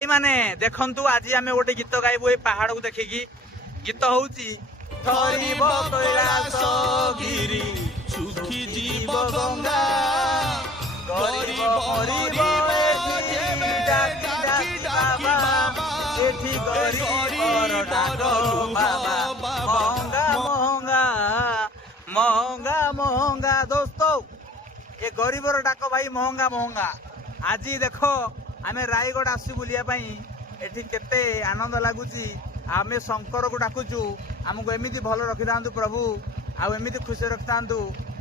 ମାନେ ଦେଖନ୍ତୁ ଆଜି ଆମେ ଗୋଟେ ଗୀତ ଗାଇବୁ ଏଇ ପାହାଡକୁ ଦେଖିକି। ଗୀତ ହଉଛି ଥରିବ କୈଳାସ ଗିରି ଶୁଖି ଯିବ ଗଙ୍ଗା ଗରିବ ମରିବ ଏଠି ଡାକି ଡାକି ବାବା ଏଠି ଗରିବର ଡାକ ବାବା ମହଙ୍ଗା ମହଙ୍ଗା ମହଙ୍ଗା ମହଙ୍ଗା ଦୋସ୍ତ ଏ ଗରିବର ଡାକ ଭାଇ ମହଙ୍ଗା ମହଙ୍ଗା। ଆଜି ଦେଖ ଆମେ ରାୟଗଡ଼ ଆସୁ ବୁଲିବା ପାଇଁ ଏଠି କେତେ ଆନନ୍ଦ ଲାଗୁଛି। ଆମେ ଶଙ୍କରକୁ ଡାକୁଛୁ ଆମକୁ ଏମିତି ଭଲ ରଖିଥାନ୍ତୁ ପ୍ରଭୁ ଆଉ ଏମିତି ଖୁସି ରଖିଥାନ୍ତୁ।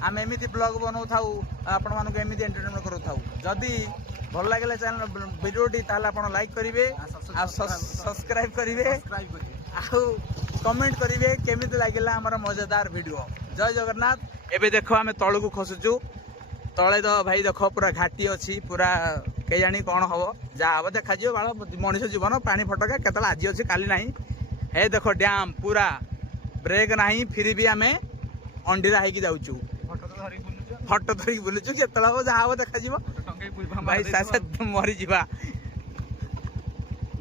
ଆମେ ଏମିତି ବ୍ଲଗ ବନାଉଥାଉ ଆପଣମାନଙ୍କୁ ଏମିତି ଏଣ୍ଟରଟେନମେଣ୍ଟ କରୁଥାଉ। ଯଦି ଭଲ ଲାଗିଲା ଚ୍ୟାନେଲ ଭିଡ଼ିଓଟି ତାହେଲେ ଆପଣ ଲାଇକ୍ କରିବେ ଆଉ ସବସ୍କ୍ରାଇବ କରିବେ ଆଉ କମେଣ୍ଟ କରିବେ କେମିତି ଲାଗିଲା ଆମର ମଜାଦାର ଭିଡ଼ିଓ। ଜୟ ଜଗନ୍ନାଥ। ଏବେ ଦେଖ ଆମେ ତଳକୁ ଖସୁଛୁ। ତଳେ ତ ଭାଇ ଦେଖ ପୁରା ଘାଟି ଅଛି ପୁରା କେଜାଣି କଣ ହବ ଯାହା ହବ ଦେଖାଯିବ। ବାଳ ମଣିଷ ଜୀବନ ପାଣି ଫଟକା କେତେବେଳେ ଆଜି ଅଛି କାଲି ନାହିଁ। ହେ ଦେଖ ଡ୍ୟାମ ପୁରା ବ୍ରେକ୍ ନାହିଁ ଫିରି ବି ଆମେ ଅଣ୍ଡିରା ହେଇକି ଯାଉଛୁ। ଫଟୋ ଧରିକି ବୁଲୁଛୁ କେତେବେଳେ ହବ ଯାହା ହବ ଦେଖାଯିବ। ଭାଇ ମରିଯିବା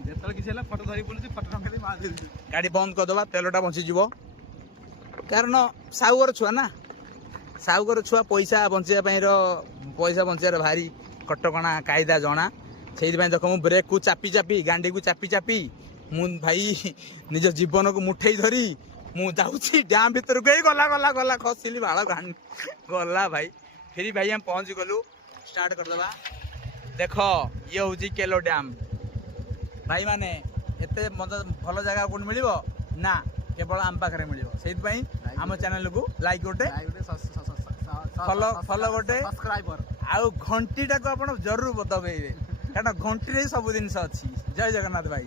ଯେତେବେଳେ କିଛି ହେଲା ଫଟୋ ଧରିକି ବୁଲୁଛୁ ଫଟୋ ଗାଡି ବନ୍ଦ କରିଦବା ତେଲଟା ବଞ୍ଚିଯିବ। କାରଣ ସାହୁଘର ଛୁଆ ନା ସାହୁଘର ଛୁଆ ପଇସା ବଞ୍ଚେଇବା ପାଇଁ ପଇସା ବଞ୍ଚେଇବାର ଭାରି କଟକଣା କାଇଦା ଜଣା। ସେଇଥିପାଇଁ ଦେଖ ମୁଁ ବ୍ରେକକୁ ଚାପି ଚାପି ଗାଣ୍ଡିକୁ ଚାପି ଚାପି ମୁଁ ଭାଇ ନିଜ ଜୀବନକୁ ମୁଠେଇ ଧରି ମୁଁ ଯାଉଛି ଡ୍ୟାମ୍ ଭିତରକୁ। ଏଇ ଗଲା ଗଲା ଗଲା ଖସିଲି ବାଳ ଗଲା ଭାଇ। ଫେରି ଭାଇ ଆମେ ପହଞ୍ଚି ଗଲୁ। ଷ୍ଟାର୍ଟ କରିଦେବା। ଦେଖ ଇଏ ହଉଛି କେଲୋ ଡ୍ୟାମ୍। ଭାଇ ମାନେ ଏତେ ଭଲ ଜାଗା କୋଉଠି ମିଳିବ ନା କେବଳ ଆମ ପାଖରେ ମିଳିବ। ସେଇଥିପାଇଁ ଆମ ଚ୍ୟାନେଲକୁ ଲାଇକ୍ ଗୋଟେ ଫଲୋ ଗୋଟେ ଆଉ ଘଣ୍ଟିଟାକୁ ଆପଣ ଜରୁର ଦବେଇବେ କାରଣ ଘଣ୍ଟିରେ ସବୁ ଜିନିଷ ଅଛି। ଜୟ ଜଗନ୍ନାଥ ଭାଇ।